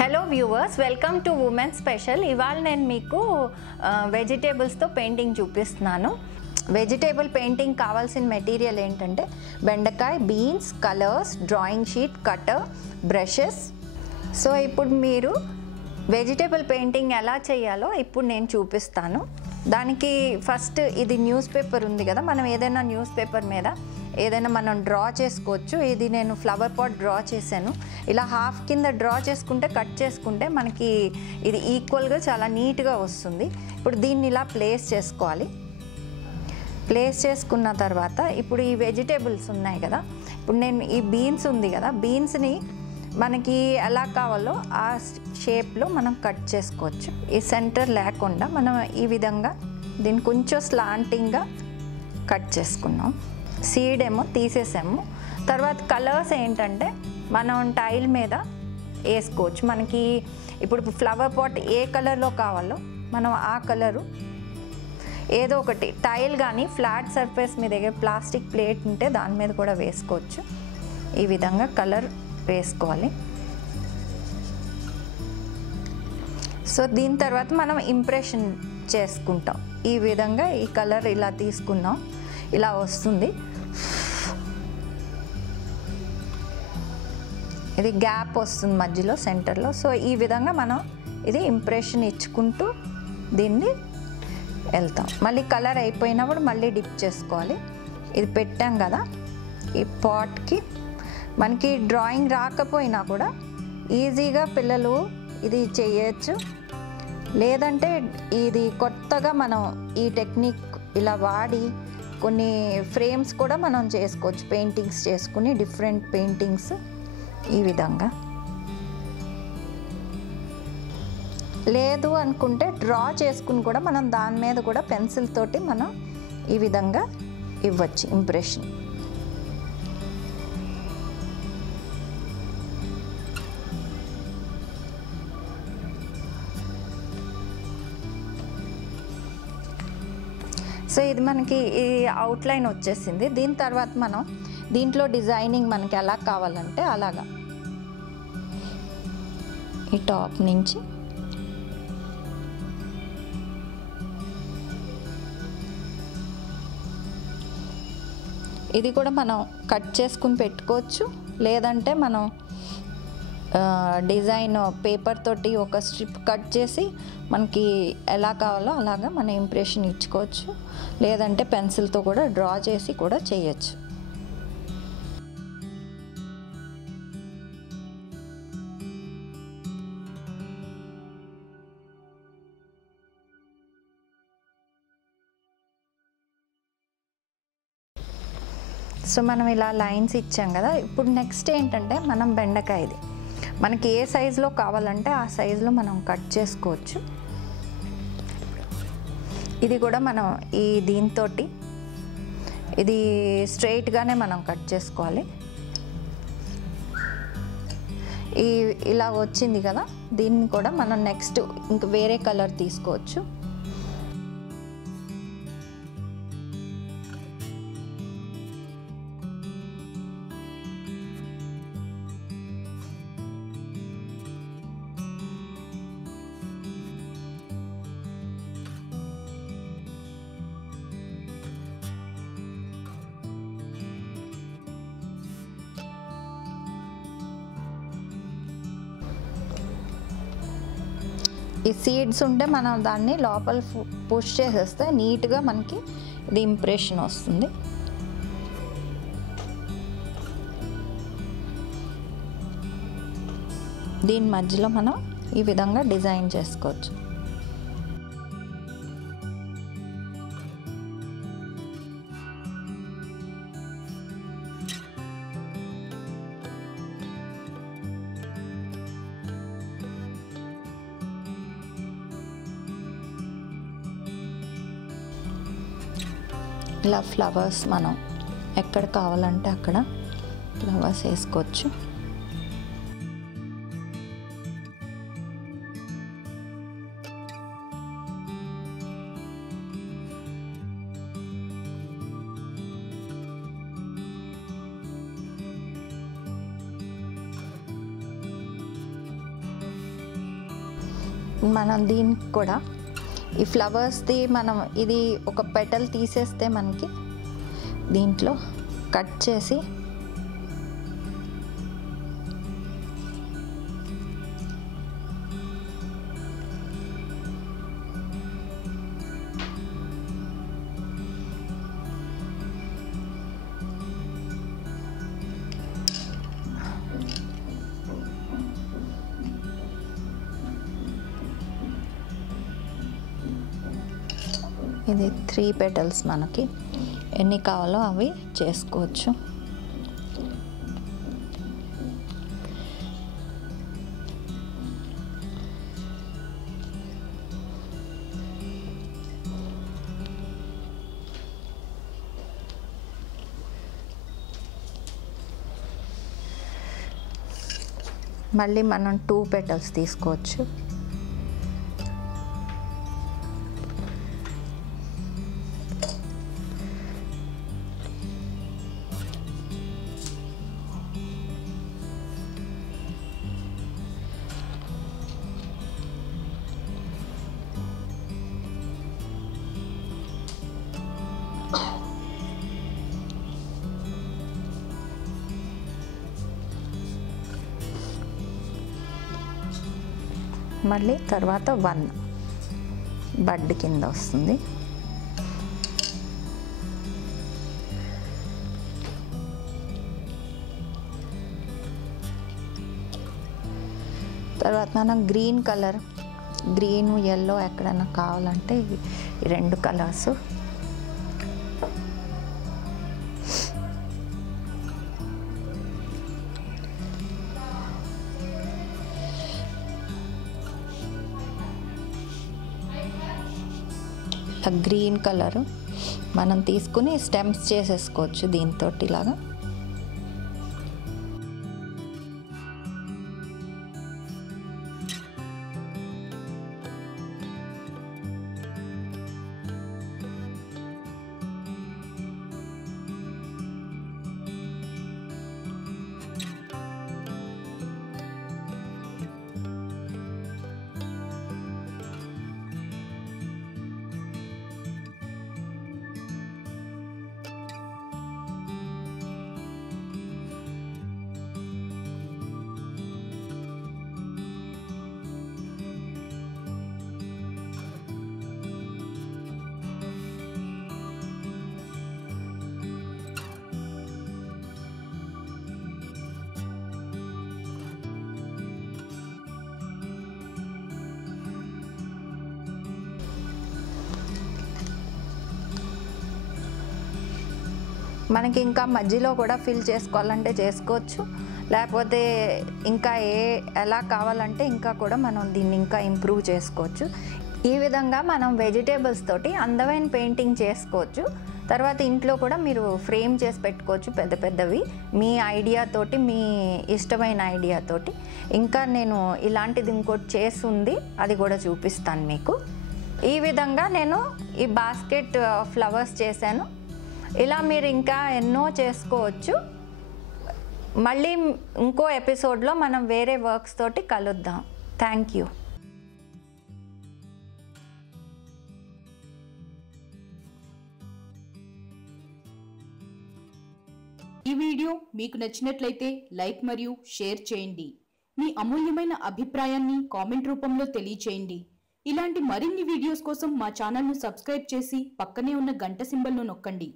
Hello viewers, welcome to women special. ఇవాళ నేను మీకు వెజిటేబుల్స్తో పెయింటింగ్ చూపిస్తున్నాను. వెజిటేబుల్ పెయింటింగ్ కావాల్సిన మెటీరియల్ ఏంటంటే బెండకాయ, beans, colours, drawing sheet, cutter, brushes. So ఇప్పుడు మీరు వెజిటేబుల్ పెయింటింగ్ ఎలా చేయాలో ఇప్పుడు నేను చూపిస్తాను. దానికి ఫస్ట్ ఇది న్యూస్ పేపర్ ఉంది కదా, మనం ఏదైనా న్యూస్ పేపర్ మీద ఏదైనా మనం డ్రా చేసుకోవచ్చు. ఇది నేను ఫ్లవర్ పాట్ డ్రా చేశాను. ఇలా హాఫ్ కింద డ్రా చేసుకుంటే, కట్ చేసుకుంటే మనకి ఇది ఈక్వల్గా చాలా నీట్గా వస్తుంది. ఇప్పుడు దీన్ని ఇలా ప్లేస్ చేసుకోవాలి. ప్లేస్ చేసుకున్న తర్వాత ఇప్పుడు ఈ వెజిటేబుల్స్ ఉన్నాయి కదా, ఇప్పుడు నేను ఈ బీన్స్ ఉంది కదా, బీన్స్ని మనకి ఎలా కావాలో ఆ షేప్లో మనం కట్ చేసుకోవచ్చు. ఈ సెంటర్ లేకుండా మనం ఈ విధంగా దీన్ని కొంచెం స్లాంటింగ్గా కట్ చేసుకున్నాం. సీడ్ ఏమో తీసేసాము. తర్వాత కలర్స్ ఏంటంటే మనం టైల్ మీద వేసుకోవచ్చు. మనకి ఇప్పుడు ఫ్లవర్ పాట్ ఏ కలర్లో కావాలో మనం ఆ కలరు ఏదో ఒకటి టైల్ కానీ ఫ్లాట్ సర్ఫేస్ మీ దగ్గర ప్లాస్టిక్ ప్లేట్ ఉంటే దాని మీద కూడా వేసుకోవచ్చు. ఈ విధంగా కలర్ వేసుకోవాలి. సో దీని తర్వాత మనం ఇంప్రెషన్ చేసుకుంటాం. ఈ విధంగా ఈ కలర్ ఇలా తీసుకున్నాం, ఇలా వస్తుంది. ఇది గ్యాప్ వస్తుంది మధ్యలో, సెంటర్లో. సో ఈ విధంగా మనం ఇది ఇంప్రెషన్ ఇచ్చుకుంటూ దీన్ని వెళ్తాం. మళ్ళీ కలర్ అయిపోయినప్పుడు మళ్ళీ డిప్ చేసుకోవాలి. ఇది పెట్టాం కదా ఈ పాట్కి. మనకి డ్రాయింగ్ రాకపోయినా కూడా ఈజీగా పిల్లలు ఇది చేయొచ్చు. లేదంటే ఇది కొత్తగా మనం ఈ టెక్నిక్ ఇలా వాడి కొన్ని ఫ్రేమ్స్ కూడా మనం చేసుకోవచ్చు. పెయింటింగ్స్ చేసుకుని డిఫరెంట్ పెయింటింగ్స్ ఈ విధంగా. లేదు అనుకుంటే డ్రా చేసుకుని కూడా మనం దాని మీద కూడా పెన్సిల్ తోటి మనం ఈ విధంగా ఇవ్వచ్చు ఇంప్రెషన్. సో ఇది మనకి ఈ అవుట్లైన్ వచ్చేసింది. దీని తర్వాత మనం దీంట్లో డిజైనింగ్ మనకి ఎలా కావాలంటే అలాగా ఈ టాప్ నుంచి ఇది కూడా మనం కట్ చేసుకుని పెట్టుకోవచ్చు. లేదంటే మనం డిజైన్ పేపర్ తోటి ఒక స్ట్రిప్ కట్ చేసి మనకి ఎలా కావాలో అలాగా మన ఇంప్రెషన్ ఇచ్చుకోవచ్చు. లేదంటే పెన్సిల్తో కూడా డ్రా చేసి కూడా చేయొచ్చు. సో మనం ఇలా లైన్స్ ఇచ్చాం కదా. ఇప్పుడు నెక్స్ట్ ఏంటంటే మనం బెండకాయది మనకి ఏ సైజులో కావాలంటే ఆ సైజులో మనం కట్ చేసుకోవచ్చు. ఇది కూడా మనం ఈ దీంతో ఇది స్ట్రైట్గానే మనం కట్ చేసుకోవాలి. ఇలా వచ్చింది కదా, దీన్ని కూడా మనం నెక్స్ట్ ఇంక వేరే కలర్ తీసుకోవచ్చు. ఈ సీడ్స్ ఉంటే మనం దాన్ని లోపల పుష్ చేసేస్తే నీట్గా మనకి ఇది ఇంప్రెషన్ వస్తుంది. దీని మధ్యలో మనం ఈ విధంగా డిజైన్ చేసుకోవచ్చు. ఇలా ఫ్లవర్స్ మనం ఎక్కడ కావాలంటే అక్కడ ఫ్లవర్స్ వేసుకోవచ్చు. మనం దీనికి కూడా ఈ ఫ్లవర్స్ది మనం ఇది ఒక పెటల్ తీసేస్తే మనకి దీంట్లో కట్ చేసి ఇది 3 పెటల్స్ మనకి ఎన్ని కావాలో అవి చేసుకోవచ్చు. మళ్ళీ మనం 2 పెటల్స్ తీసుకోవచ్చు. మళ్ళీ తర్వాత 1 బడ్ కింద వస్తుంది. తర్వాత మనం గ్రీన్ కలర్, గ్రీన్ ఎల్లో ఎక్కడైనా కావాలంటే ఈ 2 కలర్స్ గ్రీన్ కలర్ మనం తీసుకుని స్టెమ్స్ చేసేసుకోవచ్చు దీంతో ఇలాగా. మనకి ఇంకా మధ్యలో కూడా ఫిల్ చేసుకోవాలంటే చేసుకోవచ్చు, లేకపోతే ఇంకా ఎలా కావాలంటే ఇంకా కూడా మనం దీన్ని ఇంకా ఇంప్రూవ్ చేసుకోవచ్చు. ఈ విధంగా మనం వెజిటేబుల్స్ తోటి అందమైన పెయింటింగ్ చేసుకోవచ్చు. తర్వాత ఇంట్లో కూడా మీరు ఫ్రేమ్ చేసి పెట్టుకోవచ్చు పెద్ద పెద్దవి మీ ఐడియాతోటి, మీ ఇష్టమైన ఐడియాతోటి. ఇంకా నేను ఇలాంటిది ఇంకోటి చేసి ఉంది, అది కూడా చూపిస్తాను మీకు. ఈ విధంగా నేను ఈ బాస్కెట్ ఫ్లవర్స్ చేశాను. ఇలా మీరు ఇంకా ఎన్నో చేసుకోవచ్చు. మళ్ళీ ఇంకో ఎపిసోడ్లో మనం వేరే వర్క్స్ తోటి కలుద్దాం. Thank you. ఈ వీడియో మీకు నచ్చినట్లయితే లైక్ మరియు షేర్ చేయండి. మీ అమూల్యమైన అభిప్రాయాన్ని కామెంట్ రూపంలో తెలియచేయండి. ఇలాంటి మరిన్ని వీడియోస్ కోసం మా ఛానల్ను సబ్స్క్రైబ్ చేసి పక్కనే ఉన్న గంట సింబల్ను నొక్కండి.